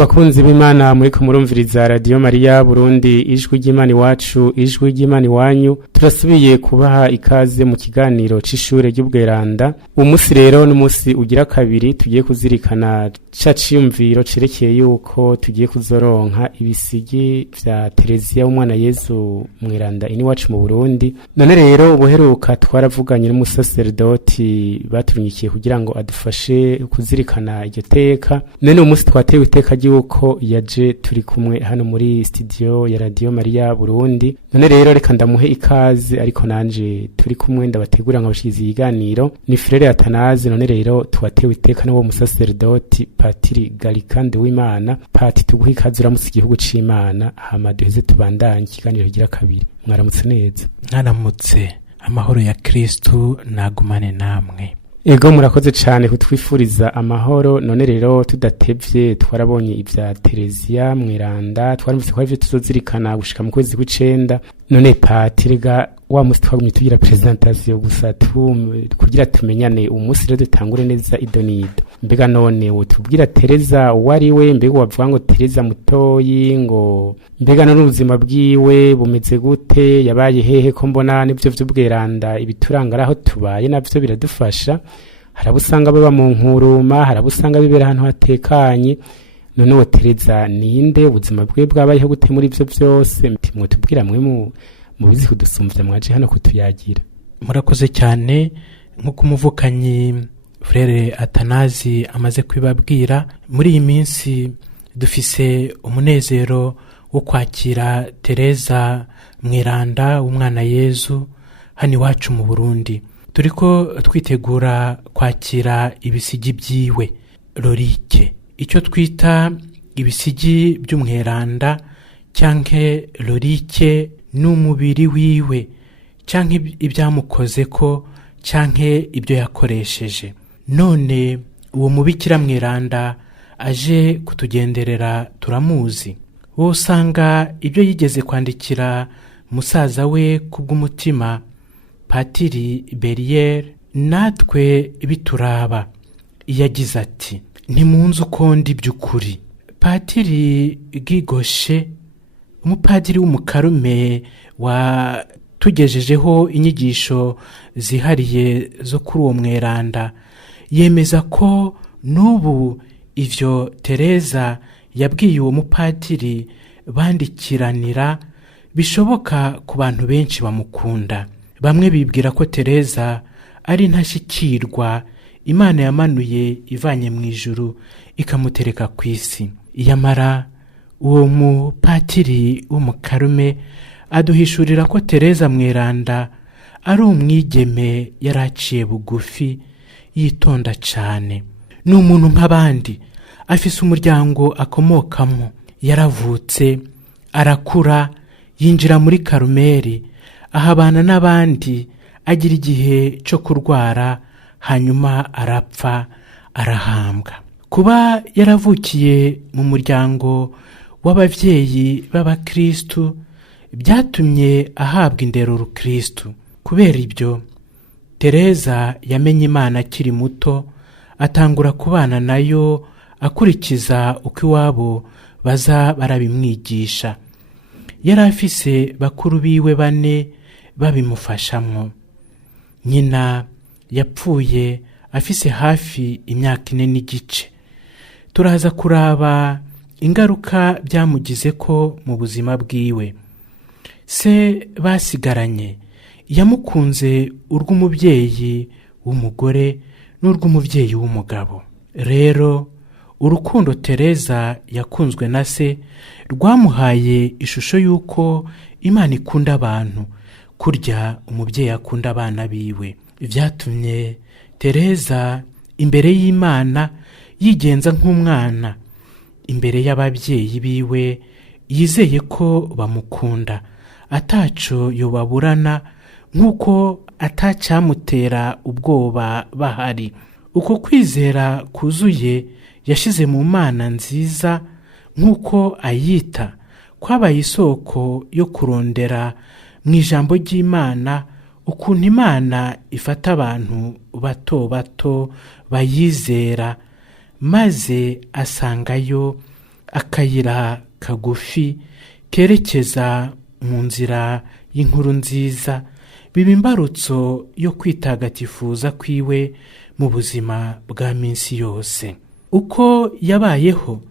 Bakunzi b'Imana muri kumurumviriza Radio Maria Burundi ijwi ry'Imana iwacu ijwi ry'Imana iwanyu turasubiye kubaha ikaze mu kiganiro c'ishure ry'ubweranda. Umunsi rero n'umunsi ugira kabiri tugiye kuzirikana ciyumviro cerekeye yuko tugiye kuzoronka ibisigi vya Tereziya w'umwana Yezu mweranda iwacu mu Burundi. None rero ubuheruka twaravuganye n'umusaserdoti baturunyikiye kugira ngo adufashe kuzirikana iryo teka. None umunsi twatewe iteka yuko yaje turi kumwe hano muri studio ya Radio Maria Burundi. None rero reka ndamuhe ikaze ariko nanje turi kumwe ndabategura nkabashikiza iganiro ni Frere Atanaze. None rero twatewe iteka n'uwo musaserdoti Patiri Gallican Nduwimana. Pati tuguha ikaze uramutse igihugu c'Imana hama duheze tubandanye ikiganiro kigira kabiri. Mwaramutse neza. Mwaramutse, amahoro ya Kristu nagumane namwe. Ego murakoze cyane kutwifuriza amahoro. None rero tudatevye twarabonye ivya Tereziya mweranda, twaramvise ko ivyo tuzozirikana gushika mu kwezi kw'icenda. None Patriga wa musi twagumye tugira presentation gusa kugira tumenyane umunsi rero dutangure neza idonido. Mbega none wotubwira Tereza wariwe, mbega wavuga ngo Tereza mutoyi, ngo mbega none ubuzima bwiwe bumeze gute, yabaye hehe ko mbona n'ivyo vy'ubweranda ibiturangara aho tubaye navyo biradufasha. Harabusanga baba mu nkuruma, harabusanga bibera ahantu hatekanye. None wo Tereza ninde, ubuzima bwe bwabayeho gute muri ivyo vyose? Mwe tubwira mwe mu bizi kudusumvya mwaje hano kutuyagira. Murakoze cyane nkuko umuvukanyi Frere Atanazi amaze kwibabwira. Muri iyi minsi dufise umunezero wo kwakira Tereza mweranda w'umwana Yezu hani wacu mu Burundi. Turiko twitegura kwakira ibisigi byiwe Lorike. Icyo twita ibisigi by'umweranda cyanke Lorike n'umubiri wiwe cyanke ibyamukoze ko cyanke ibyo yakoresheje. None uwo mubikira mweranda aje kutugenderera turamuzi. Wosanga ibyo yigeze kwandikira musaza we kubw'umutima Patiri Beriere natwe bituraba. Yagize ati: ntimunzi uko ndi by'ukuri. Patiri Gigoshe umupadiri w'umukarume watugejejeho inyigisho zihariye zo kuri uwo mweranda yemeza ko n'ubu ivyo Tereza yabwiye uwo mupadiri bandikiranira bishoboka ku bantu benshi bamukunda. Bamwe bibwira ko Tereza ari ntashikirwa Imana yamanuye ivanye mu ijuru ikamutereka ku isi. Yamara uwo mupatiri w'umukarume aduhishurira ko Tereza mweranda ari umwigeme yaraciye bugufi yitonda cyane. Ni umuntu nk'abandi, afise umuryango akomokamo. Yaravutse arakura yinjira muri Karumeli ahabana n'abandi, agira igihe cyo kurwara hanyuma arapfa arahambwa. Kuba yaravukiye mu muryango w'abavyeyi b'abakristu byatumye ahabwa indero rukristu. Kubera ibyo Tereza yamenye Imana akiri muto, atangura kubana nayo akurikiza uko iwabo baza barabimwigisha. Yari afise bakuru biwe 4 babimufashamwo. Nyina yapfuye afise hafi imyaka 4 n'igice. Turaza kuraba ingaruka byamugize ko mu buzima bwiwe. Se basigaranye yamukunze urw'umubyeyi w'umugore n'urw'umubyeyi w'umugabo. Rero urukundo Tereza yakunzwe na se rwamuhaye ishusho y'uko Imana ikunda abantu kurya umubyeyi akunda abana biwe. Vyatumye Tereza imbere y'Imana yigenza nk'umwana. Imbere y'ababyeyi biwe yizeye ko bamukunda, ataco yobaburana, nk'uko atacamutera ubwoba bahari. Uko kwizera kuzuye yashize mu Mana nziza nk'uko ayita, kwabaye isoko yo kurondera mu ijambo ry'Imana ukuntu Imana ifata abantu bato bato bayizera, maze asangayo akayira kagufi kerekeza mu nzira y'inkuru nziza biba imbarutso yo kwitagatifuza kwiwe mu buzima bwa minsi yose. Uko yabayeho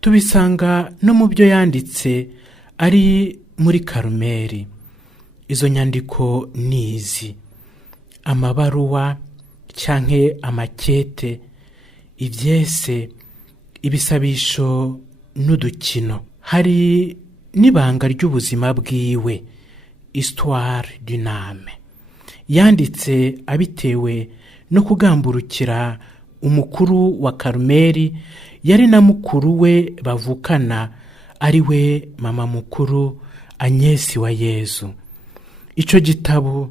tubisanga no mu byo yanditse ari muri Karumeli. Izo nyandiko ni izi: amabaruwa canke amakete, ivyese, ibisabisho n'udukino. Hari n'ibanga ry'ubuzima bwiwe, histoire d'une âme, yanditse abitewe no kugamburukira umukuru wa Karumeli yari na mukuru we bavukana, ari we mama mukuru Anyesi wa Yezu. Ico gitabo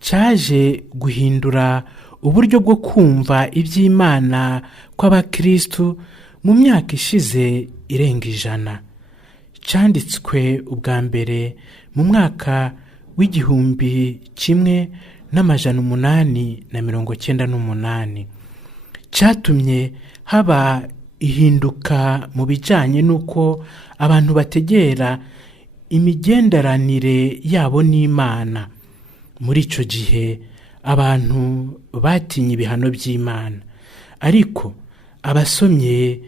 caje guhindura uburyo bwo kumva iby'Imana kw'abakristu mu myaka ishize irenga 100. Canditswe ubwa mbere mu mwaka w'1898. Catumye haba ihinduka mu bijanye n'uko abantu bategera imigenderanire yabo n'Imana. Muri ico gihe abantu batinye ibihano by'Imana, ariko abasomye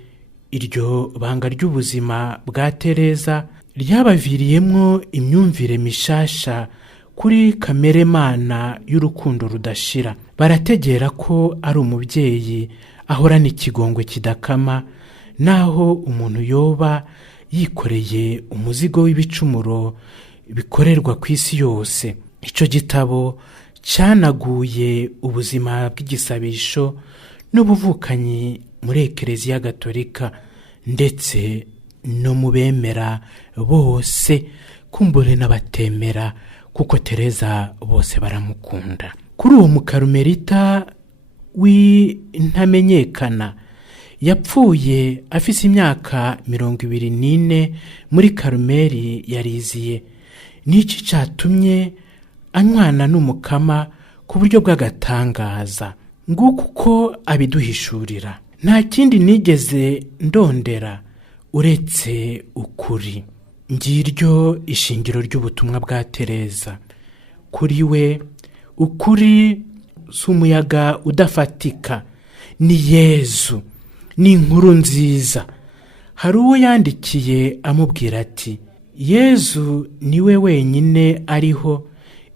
iryo banga ry'ubuzima bwa Tereza ryabaviriyemwo imyumvire mishasha kuri kamere Mana y'urukundo rudashira. Barategera ko ari umubyeyi ahorana ikigongwe kidakama, naho umuntu yoba yikoreye umuzigo w'ibicumuro bikorerwa ku isi yose. Ico gitabo canaguye ubuzima bw'igisabisho n'ubuvukanyi muri Ekereziya Gatolika ndetse no mu bemera bose, kumbure n'abatemera, kuko Tereza bose baramukunda. Kuri uwo mukarumerita w'intamenyekana yapfuye afise imyaka 24 muri Karumeli yariziye. Niki catumye anywana n'umukama ku buryo bw'agatangaza. Nguko uko abiduhishurira: nta kindi nigeze ndondera uretse ukuri. Ngiryo ishingiro ry'ubutumwa bwa Tereza. Kuri we ukuri s'umuyaga udafatika, ni Yezu, ni inkuru nziza. Hari uwo yandikiye amubwira ati: Yezu niwe wenyine ariho,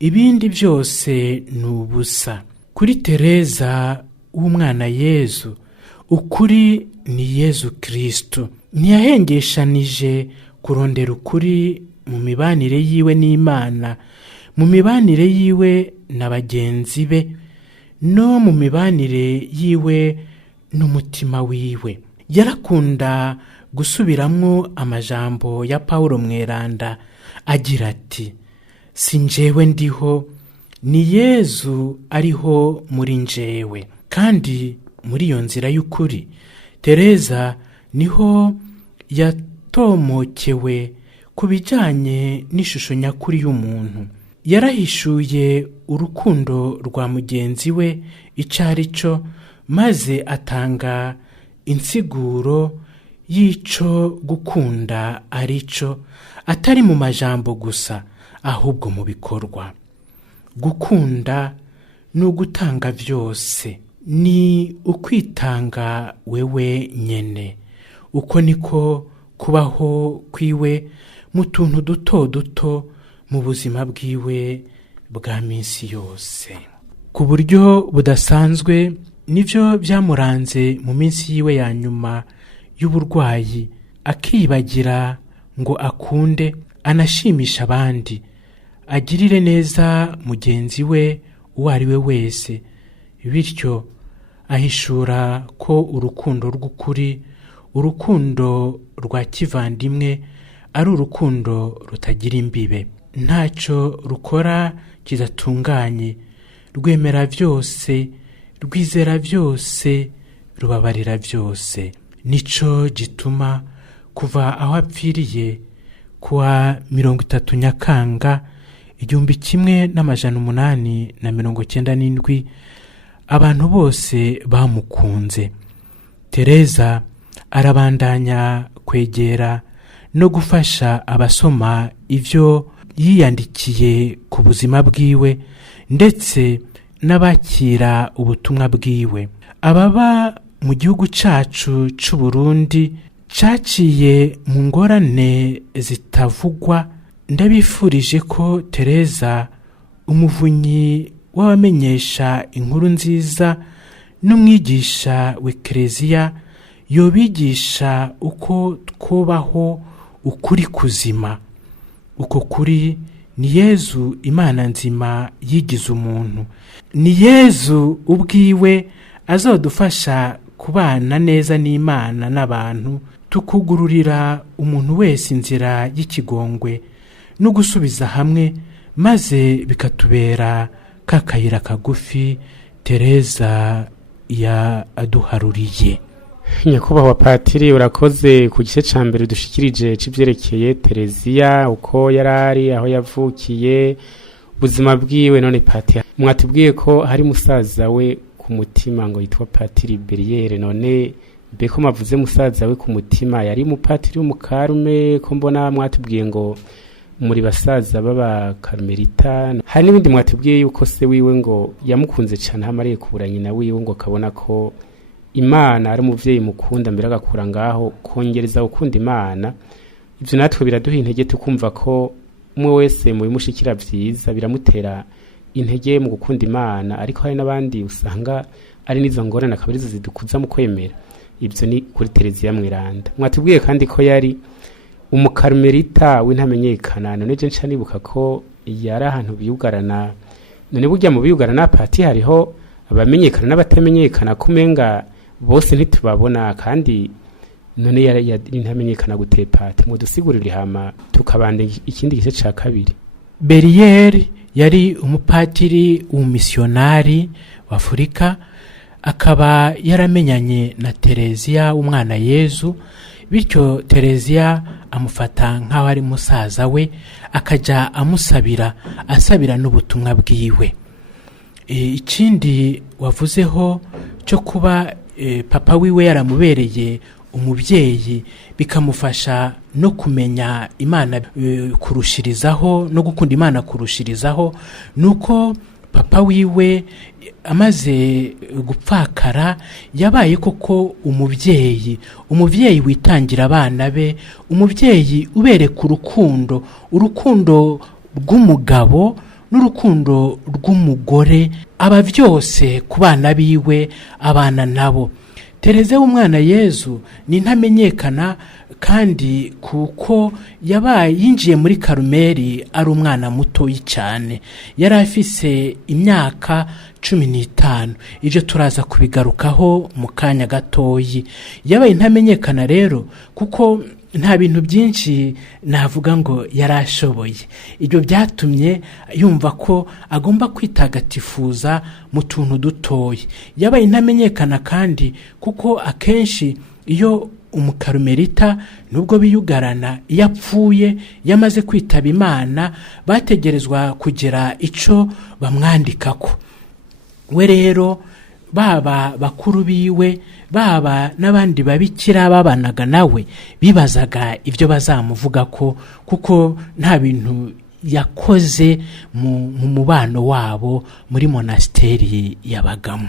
ibindi byose ni ubusa. Kuri Tereza w'umwana Yezu, ukuri ni Yezu Kristo. Ntiyahengeshanije kurondera ukuri mu mibanire yiwe n'Imana, mu mibanire yiwe na bagenzi be, no mu mibanire yiwe n'umutima wiwe. Yarakunda gusubiramwo amajambo ya Paulo mweranda agira ati: si njyewe ndiho, ni Yezu ariho muri njyewe. Kandi muri iyo nzira y'ukuri Tereza niho yatomokewe ku bijanye n'ishusho nyakuri y'umuntu. Yarahishuye urukundo rwa mugenzi we icari cyo, maze atanga insiguro y'ico gukunda arico, atari mu majambo gusa, ahubwo mu bikorwa. Gukunda ni ugutanga byose, ni ukwitanga wewe nyene. Uko niko kubaho kwiwe mu tuntu duto duto mu buzima bwiwe bwa minsi yose. Ku buryo budasanzwe nivyo byamuranze mu minsi yiwe ya nyuma y'uburwayi, akibagira ngo akunde, anashimisha abandi, agirire neza mugenzi we uwo ari we wese. Bityo ahishura ko urukundo rw'ukuri, urukundo rwa kivandimwe, ari urukundo rutagira imbibe. Ntacyo rukora kidatunganye, rwemera byose, rwizera byose, rubabarira byose. Nico gituma kuva aho apfiriye kuwa 30 Nyakanga 1897 abantu bose bamukunze. Tereza arabandanya kwegera no gufasha abasoma ivyo yiyandikiye ku buzima bwiwe ndetse n'abakira ubutumwa bwiwe. Ababa mu gihugu cacu c'u Burundi caciye mu ngorane zitavugwa, ndabifurije ko Tereza, umuvunyi w'abamenyesha inkuru nziza n'umwigisha w'Ekleziya, yobigisha uko twobaho ukuri kuzima. Uko kuri ni Yezu, Imana nzima yigize umuntu. Ni Yezu ubwiwe azodufasha kubana neza n'Imana n'abantu, tukugururira umuntu wese inzira y'ikigongwe no gusubiza hamwe, maze bikatubera kakayira kagufi Tereza yaduharuriye. Nyakubahwa Patiri, urakoze ku gice ca mbere dushikirije c'ivyerekeye Tereziya, uko yarari, aho yavukiye, ubuzima bwiwe. None Patiri, mwatubwiye ko hari musaza we ku mutima ngo yitwa Patiri Beriere. None mbeko mavuze musaza we ku mutima, yari umupatiri w'umukarume? Ko mbona mwatubwiye ngo muri basaza baba Karmelita. Hari n'ibindi mwatubwiye yuko se wiwe ngo yamukunze cyane, hamariye kubura nyina wiwe ngo akabona ko Imana ari umuvyeyi mukunda, mbere agakura ngaho kongereza gukunda Imana. Ivyo natwe biraduha intege tukumva ko umwe wese mu bimushikira vyiza biramutera intege mu gukunda Imana, ariko hari n'abandi usanga ari nizo ngorane akabirizo zidukuza mu kwemera. Ivyo ni kuri Tereziya mweranda. Mwatubwiye kandi ko yari umukarmelita w'intamenyekana. None je nca nibuka ko yari ahantu biyugarana. None burya mu biyugarana Pati hariho abamenyekana n'abatamenyekana, kumenga bose ntitubabona, kandi none yari intamenyekana gute Pati? Mudusigurire hama tukabanda ikindi gice ca kabiri. Beriere yari umupatiri w'umumisionari wa Afurika, akaba yaramenyanye na Tereziya umwana Yezu, bityo Tereziya amufata nk'aho ari musaza we, akaja amusabira, asabira n'ubutumwa bwiwe. Ikindi wavuzeho cyo kuba papa wiwe yaramubereye umubyeyi, bikamufasha no kumenya Imana kurushirizaho no gukunda Imana kurushirizaho, nuko papa wiwe amaze gupfakara yabaye koko umubyeyi witangira abana be, umubyeyi ubereka urukundo rw'umugabo n'urukundo rw'umugore, aba byose ku bana biwe, abana nabo. Tereza w'umwana Yezu ni ntamenyekana, kandi kuko yinjiye muri Karumeli ari umwana mutoyi cyane, yari afise imyaka 15. Ivyo turaza kubigarukaho mu kanya gatoyi. Yabaye ntamenyekana rero kuko nta bintu byinshi navuga ngo yarashoboye. Ibyo byatumye yumva ko agomba kwitagatifuza mu tuntu dutoyi. Yabaye intamenyekana kandi kuko akenshi iyo umukarumelita nubwo biyugarana, yapfuye yamaze kwitaba Imana, bategerezwa kugira ico bamwandikako. We rero baba bakuru biwe, baba n'abandi babikira babanaga nawe, bibazaga ibyo bazamuvuga ko, kuko nta bintu yakoze mu mubano wabo muri monasteri yabagamo.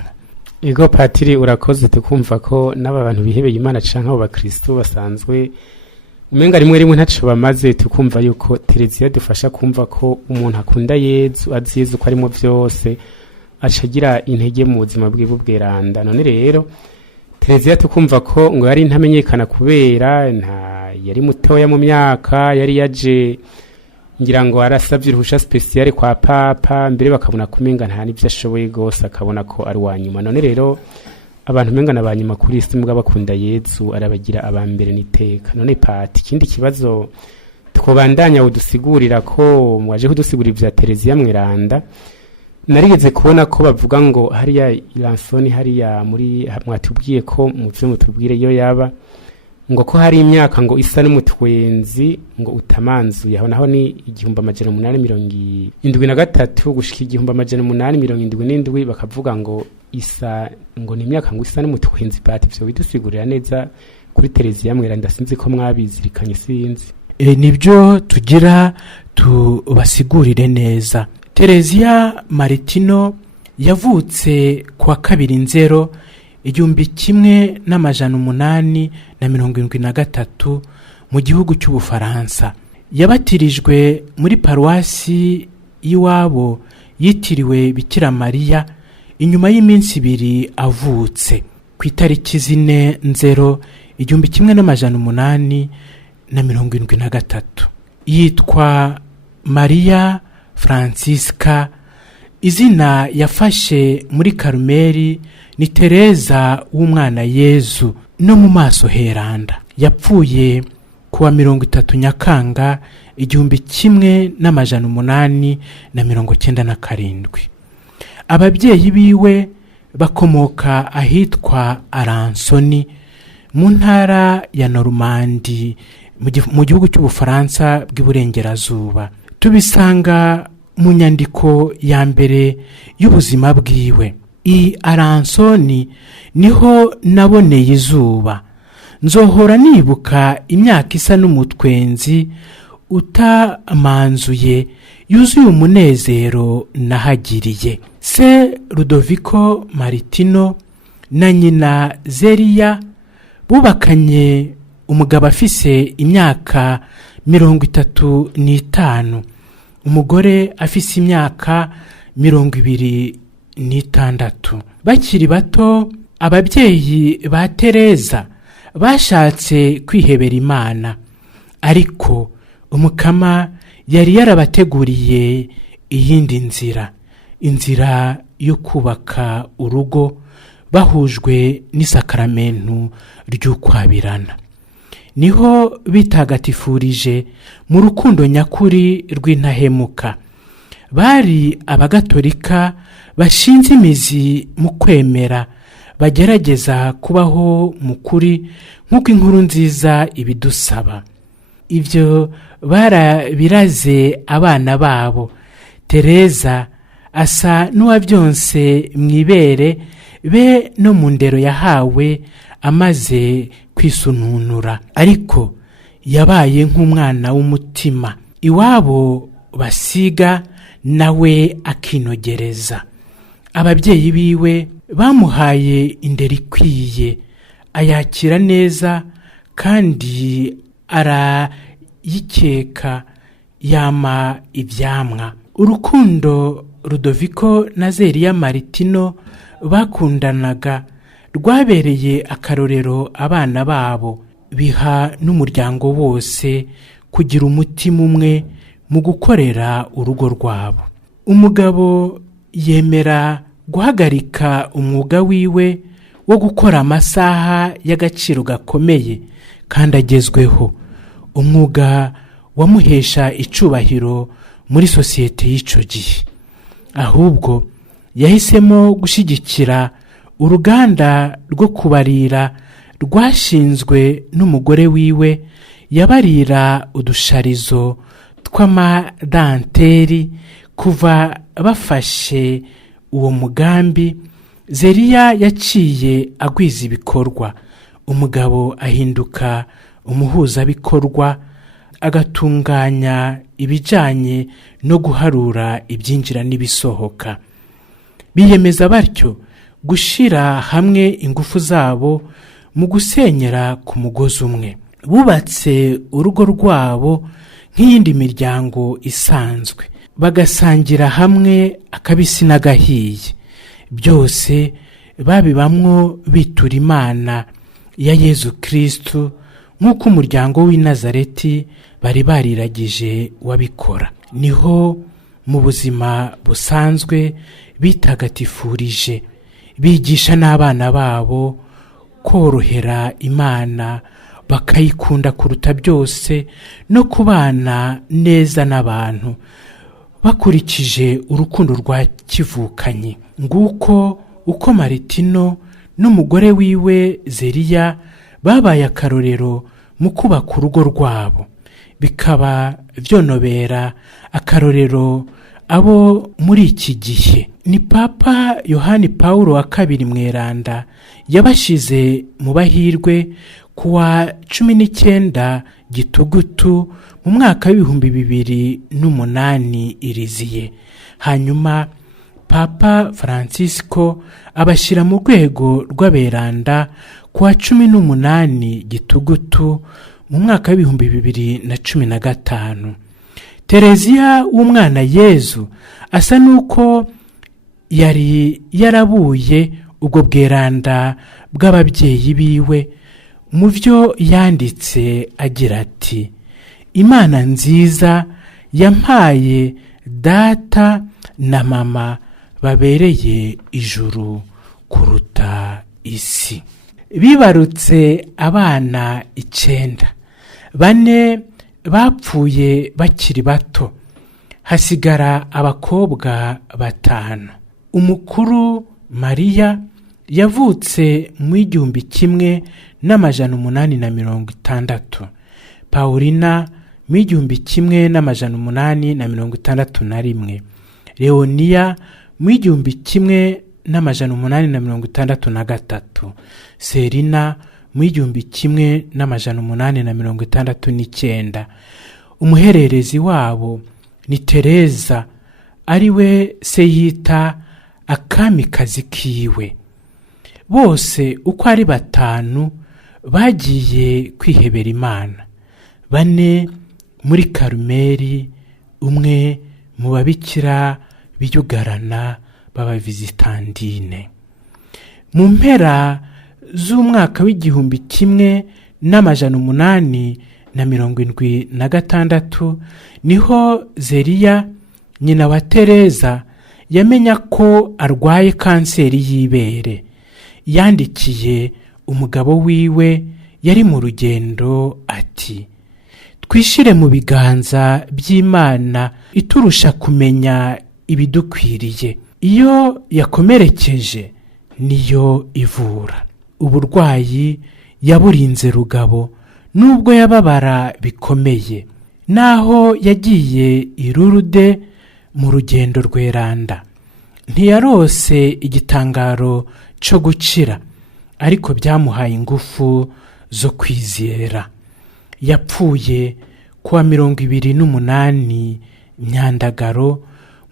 Ego Patiri, urakoze. Tukumva ko n'aba bantu bihebeye Imana canke abo bakristo basanzwe umenga rimwe ntaco bamaze. Tukumva yuko Tereziya dufasha kumva ko umuntu akunda Yezu, azi Yezu ko arimo vyose, acagira intege mu buzima bwe bw'ubweranda. None rero Tereziya tukumva ko ngo yari ntamenyekana kubera yari mutoya mu myaka, yari yaje ngira ngo arasavye uruhusha special kwa papa, mbere bakabona kumenga nta nivyo ashoboye gose, akabona ko ari wanyuma. None rero abantu menga nabanyuma kuri isi mbwa bakunda Yezu, arabagira abambere niteka. None Pati, ikindi kibazo twobandanya udusigurira ko mwaje kudusigurira ivya Tereziya mweranda. Narigeze kubona ko bavuga ngo hariya Ilansoni, hariya muri mwatubwiye ko muvyo mutubwire iyo yaba, ngo ko hari imyaka ngo isa n'umutwenzi ngo utamanzuye. Aho naho ni 1873 gushika 1877, bakavuga ngo isa ngo ni imyaka ngo isa n'umutwenzi. Pati, vyo bidusigurira neza kuri Tereziya mweranda sinzi ko mwabizirikanye sinzi. Nibyo tugira tubasigurire neza. Tereziya Maritino yavutse kuwa 2 Nzero 1873 mu gihugu cy'Ubufaransa. Yabatirijwe muri paruwasi y'iwabo yitiriwe Bikira Mariya inyuma y'iminsi 2 avutse ku itariki 4 Nzero 1873. Yitwa Maria Francisca. Izina yafashe muri Karumeli ni Tereza w'umwana Yezu no mu maso heranda. Yapfuye kuwa 30 Nyakanga 1897. Ababyeyi biwe bakomoka ahitwa Aransoni mu ntara ya Normandi mu gihugu cy'Ubufaransa bw'iburengerazuba. Tubisanga mu nyandiko ya mbere y'ubuzima bwiwe. I Aransoni niho naboneye izuba, nzohora nibuka imyaka isa n'umutwenzi utamanzuye yuzuye umunezero nahagiriye. Se Ludovico Maritino na nyina Zeriya bubakanye umugabo afise imyaka 35, umugore afise imyaka 26. Bakiri bato ababyeyi ba Tereza bashatse kwihebera Imana, ariko umukama yari yarabateguriye iyindi inzira yo kubaka urugo bahujwe n'isakramento ry'ukwabirana. Niho bitagatifurije mu rukundo nyakuri rw'intahemuka. Bari abagatolika bashinze imizi mu kwemera, bagerageza kubaho mu kuri nk'uko inkuru nziza ibidusaba. Ibyo barabiraze abana babo. Tereza asa n'uwabyonse mwibere be no mu ndero yahawe amaze kwisununura, ariko yabaye nk'umwana w'umutima. Iwabo basiga nawe akinogereza. Ababyeyi biwe bamuhaye indero ikwiye, ayakira neza kandi arayikeka, yama ibyamwa. Urukundo Ludovico na Zeriya Maritino bakundanaga rwabereye akarorero abana babo, biha n'umuryango wose kugira umutima umwe mu gukorera urugo rwabo. Umugabo yemera guhagarika umwuga wiwe wo gukora amasaha y'agaciro gakomeye kandi agezweho, umwuga wamuhesha icubahiro muri sosiyete y'ico gihe. Ahubwo yahisemo gushyigikira uruganda rwo kubarira rwashinzwe n'umugore wiwe, yabarira udusharizo tw'amadanteri. Kuva bafashe uwo mugambi, Zeriya yaciye agwiza ibikorwa. Umugabo ahinduka umuhuzabikorwa, agatunganya ibijanye no guharura ibyinjira n'ibisohoka. Biyemeza batyo gushira hamwe ingufu zabo mu gusenyera ku mugozi umwe. Bubatse urugo rwabo nk'iyindi miryango isanzwe, bagasangira hamwe akabisi n'agahiye. Byose babibamwo bitura Imana ya Yezu Kristu nk'uko umuryango w'i Nazareti bari bariragije wabikora. Niho mu buzima busanzwe bitagatifurije, bigisha n'abana babo korohera Imana, bakayikunda kuruta byose no kubana neza n'abantu bakurikije urukundo rwa kivukanye. Nguko uko Maritino n'umugore wiwe Zeriya babaye akarorero mu kubaka urugo rwabo, bikaba vyonobera akarorero abo muri iki gihe. Ni Papa Yohani Paulo wa II mweranda yabashize mu bahirwe kuwa 19 Gitugutu mu mwaka w'ibihumbi 2008 iriziye. Hanyuma Papa Francisco abashyira mu rwego rw'aberanda kuwa 18 Gitugutu mu mwaka w'ibihumbi 2015. Tereziya w'umwana Yezu asa nuko yari yarabuye ubwo bweranda bw'ababyeyi biwe mu byo yanditse agira ati: Imana nziza yampaye data na mama babereye ijuru kuruta isi. Bibarutse abana 9, 4 bapfuye bakiri bato, hasigara abakobwa 5. Umukuru Mariya yavutse mu 1860, Paulina mu 1861, Leonia mu 1863, Serina mu 1869. Umuhererezi wabo ni Teresa, ariwe se yita akamikazi kiwe. Bose uko ari 5 bagiye kwihebera Imana, 4 muri Karumeli, 1 mu babikira biyugarana b'abavizitandine. Mu mpera z'umwaka w'igihumbi 1876 niho Zeriya nyina wa Teresa yamenya ko arwaye kanseri y'ibere. Yandikiye umugabo wiwe yari mu rugendo ati: twishire mu biganza by'Imana iturusha kumenya ibidukwiriye. Iyo yakomerekeje niyo ivura. Uburwayi yaburinze rugabo nubwo yababara bikomeye. Naho yagiye i Lourdes mu rugendo rweranda, ntiyarose igitangaro cyo gukira, ariko byamuhaye ingufu zo kwizera. Yapfuye kuwa 28 Myandagaro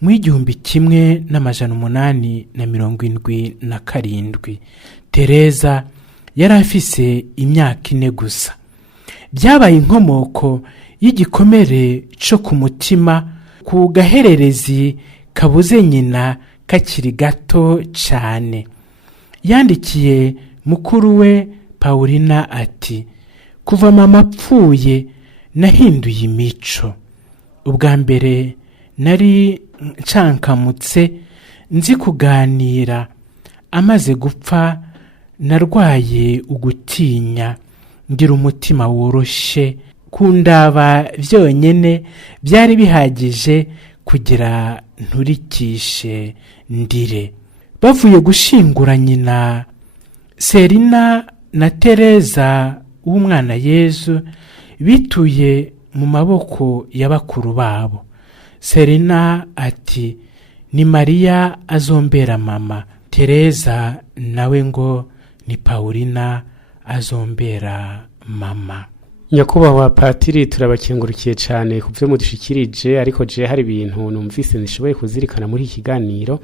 mu 1877. Teresa yari afise imyaka 4 gusa. Byabaye inkomoko y'igikomere cyo ku mutima ku gahererezi kabuze nyina kakiri gato cyane. Yandikiye mukuru we Paulina ati: kuva mama apfuye nahinduye imico. Ubwa mbere nari ncankamutse nzi kuganira, amaze gupfa narwaye ugutinya, ngira umutima woroshe. Kundaba byonyene byari bihagije kugira nturikishe ndire. Bavuye gushingura nyina, Serina na Teresa w'umwana Yezu bituye mu maboko y'abakuru babo. Serina ati: ni Mariya azombera mama. Teresa nawe ngo ni Paulina azombera mama. Nyakubahwa Patiri, turabakengurukiye cyane ku byo mudushikirije, ariko je hari ibintu numvise nishoboye kuzirikana muri iki kiganiro.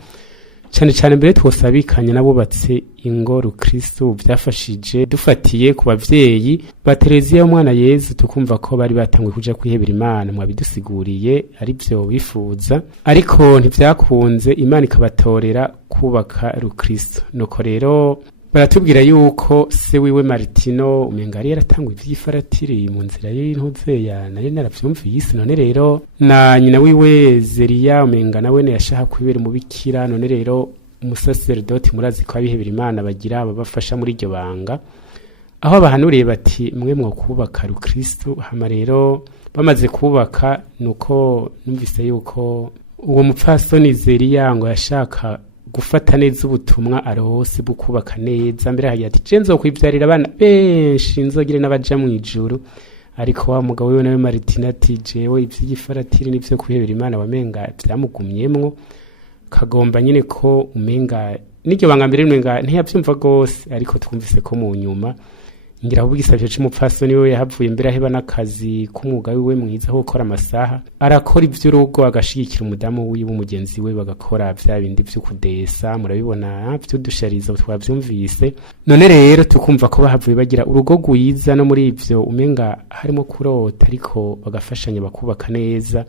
Cyane cyane mbere twosabikanye nabubatse ingo Rukristo byafashije, dufatiye ku bavyeyi ba Tereziya umwana Yezu, tukumva ko bari batangwe kuja kwihebera Imana. Mwabidusiguriye ari byo bifuza, ariko ntivyakunze, Imana ikabatorera kubaka Rukristo. Nuko rero baratubwira yuko se wiwe Martino umengari yaratangwe ivy'ifaratiri mu nzira y'intuze ya nari naravyumvise. None rero na nyina wiwe Zeriya umenga nawe ne yashaka kwibera mu bikira. None rero umusaserdoti murazi ko abihebera Imana bagira abafasha muri iryo banga, aho abahanuriye bati mwe mwo kubaka Rukristo. Hama rero bamaze kubaka, nuko numvise yuko uwo mupfasoni Zeriya ngo yashaka gufata neza ubutumwa arose bukubaka neza. Mbere hayati cenzo kwivyarira abana benshi nzogire n'abaja mu ijuru. Ariko wa mugabo we nawe Martina ati jewe ivy'igifaratiri n'ivyo kwihebera Imana wamenga byamugumyemwo, kagomba nyine ko umenga n'iryo banga mbere n'enga ntiyavyumva gose. Ariko twumvise ko mu nyuma ngira ahubwo igisabisho c'umupfasoni we yahavuye mbere aheba n'akazi k'umwuga wiwe mwiza wo gukora amasaha arakora ivy'urugo agashigikira umudamu wiwe umugenzi we bagakora vya bindi vyo kudesa murabibona vy'udusharizo twavyumvise none rero tukumva ko bahavuye bagira urugo rwiza no muri ivyo umenga harimo kurota ariko bagafashanya bakubaka neza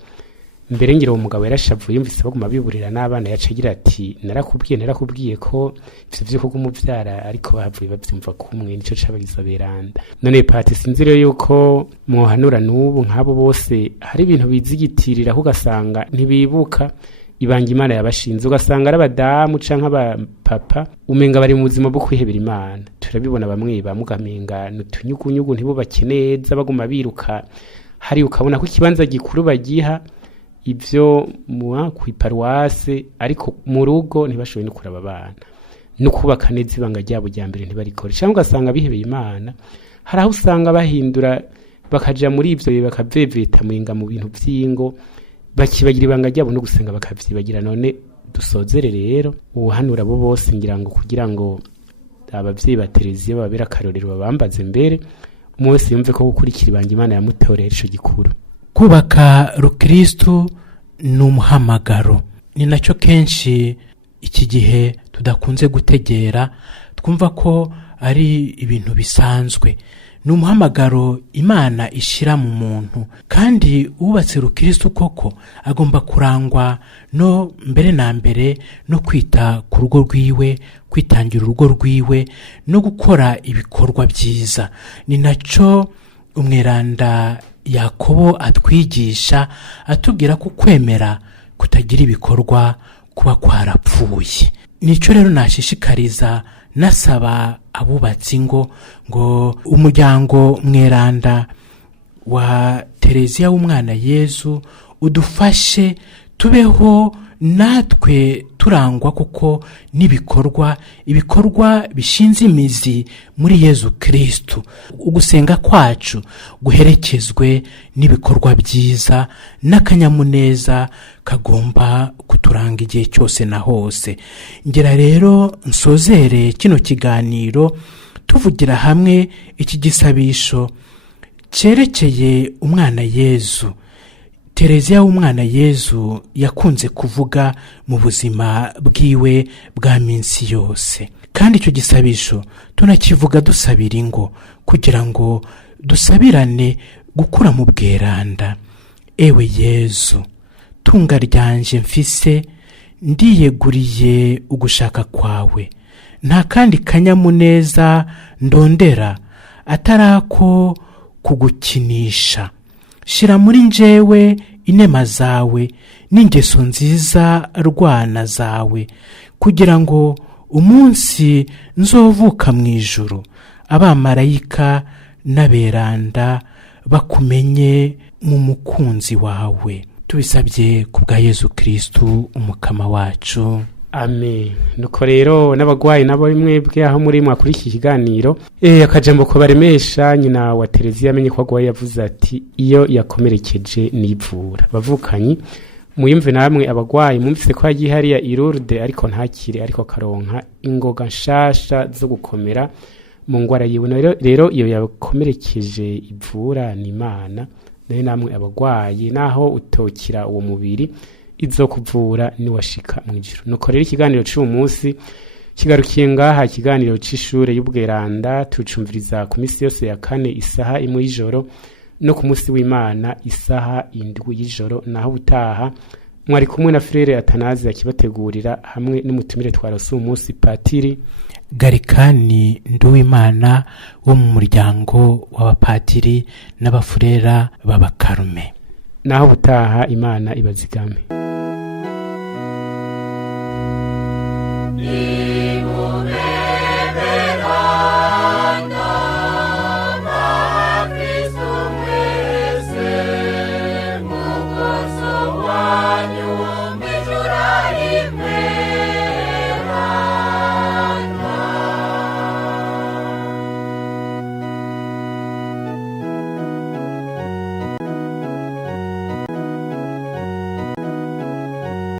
mbere ngira uwo mugabo yarashavuye yumvise baguma biburira n'abana yacagira ati narakubwiye ko ivyo vyo kugumuvyara ariko bahavuye bavyumva kumwe nico cabagiza beranda none Pati sinzi rero yuko mwohanura n'ubu nk'abo bose hari ibintu bizigitirira ugasanga ntibibuka ibanga Imana yabashinze ugasanga ari abadamu canke abapapa umenga bari mu buzima bwo kwihebera Imana turabibona bamwe bamugamenga n'utunyugunyugu ntibubake neza baguma biruka hari ukabona ko ikibanza gikuru bagiha ivyo kwiparuwase ariko mu rugo ntibashoboye no kuraba abana no kubaka neza ibanga ryabo rya mbere ntibarikore cyangwa ugasanga bihebeye Imana hari aho usanga bahindura bakaja muri ivyo bakaveveta mwinga mu bintu vy'ingo bakibagira ibanga ryabo no gusenga bakavyibagira none dusozere rero uhanura abo bose ngira ngo kugira ngo abavyeyi ba Tereziya babera akarorero babambaze mbere umwese yumve ko gukurikira ibanga Imana yamutorera ico gikuru. Kubaka rukristo ni umuhamagaro ni nacyo kenshi iki gihe tudakunze gutegera twumva ko ari ibintu bisanzwe ni umuhamagaro Imana ishira mu muntu kandi ubatse rukristo koko agomba kurangwa no mbere na mbere no kwita ku rugo rwiwe kwitangira urugo rwiwe no gukora ibikorwa byiza ni nacyo umweranda Yakobo atwigisha atubwira ko kwemera kutagira ibikorwa kuba kwarapfuye nico rero nashishikariza nasaba abubatsi ngo umuryango mweranda wa Tereziya w'umwana Yezu udufashe tubeho natwe turangwa kuko ibikorwa bishinze imizi muri Yezu Kristo ugusenga kwacu guherekezwe n'ibikorwa byiza n'akanyamuneza kagomba kuturanga igihe cyose na hose ngira rero nsozere kino kiganiro tuvugira hamwe iki gisabisho cerekeye umwana Yezu Tereziya w'umwana Yezu yakunze kuvuga mu buzima bwiwe bwa minsi yose kandi icyo gisabisho tunakivuga dusabira ingo kugira ngo dusabirane gukura mu bweranda ewe Yezu tunga ryanje mfise ndiyeguriye ugushaka kwawe nta kandi kanyamuneza ndondera atarako kugukinisha shira muri njewe inema zawe n'ingeso nziza rwana zawe kugira ngo umunsi nzovuka mu ijuru abamarayika n'aberanda bakumenye mu mukunzi wawe tubisabye kubwa Yezu Kristo umukama wacu Amen. Nuko rero n'abagwayi nabo mwebwe aho muri mwa kuri iki kiganiro akajambo ko baremesha nyina wa Tereziya amenye ko agwaye yavuze ati iyo yakomerekeje nivura bavukanyi muyumve namwe abagwayi mumvise ko yagiye hariya irurde ariko ntakire ariko karonka ingoga nshasha zo gukomera mu ngwara yiwe rero iyo yakomerekeje ivura ni Imana nayo namwe abagwayi naho utokira uwo mubiri izo kuvura ni washika mwijuru nuko rero ikiganiro cy'uyu munsi kigarukiye ngaha ikiganiro c'ishure y'ubweranda tucumviriza ku minsi yose ya kane isaha imwe y'ijoro no ku munsi w'Imana isaha 7 y'ijoro naho utaha mwari kumwe na frere Atanazi yakibategurira hamwe n'umutumire twarose umunsi Patiri Gallican Nduwimana wo mu muryango w'abapatiri n'abafurera b'abakarume naho utaha Imana ibazigame.